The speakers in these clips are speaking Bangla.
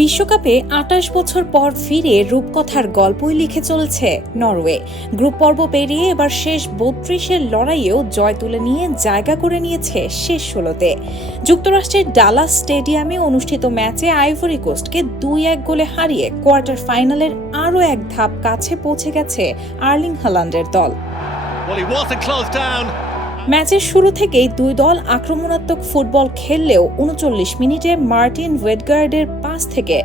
বিশ্বকাপে ২৮ বছর পর ফিরে রূপকথার গল্পই লিখে চলেছে নরওয়ে। গ্রুপ পর্ব পেরিয়ে এবার শেষ ৩২-এর লড়াইয়েও জয় তুলে নিয়ে জায়গা করে নিয়েছে শেষ ১৬-তে। যুক্তরাষ্ট্রের ডালাস স্টেডিয়ামে অনুষ্ঠিত ম্যাচে আইভরি কোস্টকে ২-১ গোলে হারিয়ে কোয়ার্টার ফাইনালের আরও এক ধাপ কাছে পৌঁছে গেছে আর্লিং হালান্ডের দল। ম্যাচের শুরু থেকেই দুই দল আক্রমণাত্মক ফুটবল খেললেও ৩৯ মিনিটে মার্টিন ওয়েডগার্ডের পাস থেকে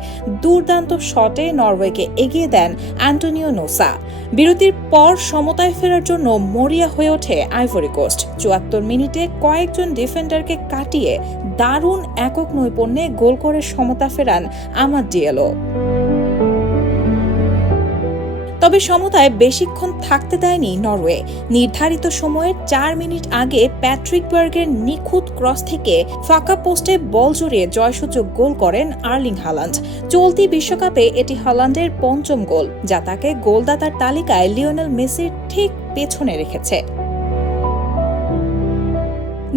দুর্দান্ত শটে নরওয়েকে এগিয়ে দেন অ্যান্টোনিও নোসা। বিরতির পর সমতায় ফেরার জন্য মরিয়া হয়ে ওঠে আইভরি কোস্ট। ৭৪ মিনিটে কয়েকজন ডিফেন্ডারকে কাটিয়ে দারুণ একক নৈপুণ্যে গোল করে সমতা ফেরান আমাদ ডিয়েলো। তবে সমতায় বেশিক্ষণ থাকতে দেয়নি নরওয়ে। নির্ধারিত সময়ের ৪ মিনিট আগে প্যাট্রিক বার্গের নিখুঁত ক্রস থেকে ফাঁকা পোস্টে বল জড়িয়ে জয়সূচক গোল করেন আর্লিং হালান্ড। চলতি বিশ্বকাপে এটি হালান্ডের পঞ্চম গোল, যা তাকে গোলদাতার তালিকায় লিওনেল মেসির ঠিক পেছনে রেখেছে।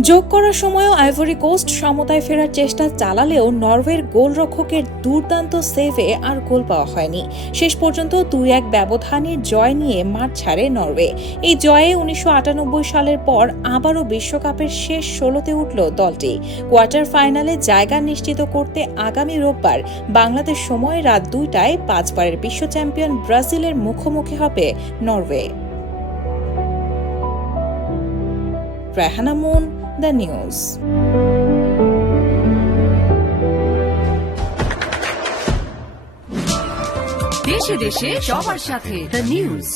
যোগ করার সময়ও আইভরি কোস্ট সমতায় ফেরার চেষ্টা চালালেও নরওয়ের গোলরক্ষকের দুর্দান্ত সেভে আর গোল পাওয়া হয়নি। শেষ পর্যন্ত ২-১ ব্যবধানে জয় নিয়ে মাঠ ছাড়ে নরওয়ে। এই জয়ে ১৯৯৮ সালের পর আবারও বিশ্বকাপের শেষ ১৬-তে উঠল দলটি। কোয়ার্টার ফাইনালে জায়গা নিশ্চিত করতে আগামী রোববার বাংলাদেশ সময় রাত ২টায় ৫ বারের বিশ্ব চ্যাম্পিয়ন ব্রাজিলের মুখোমুখি হবে Norway. Raihana moon, the news. দেশে দেশে সবার সাথে দ্য নিউজ।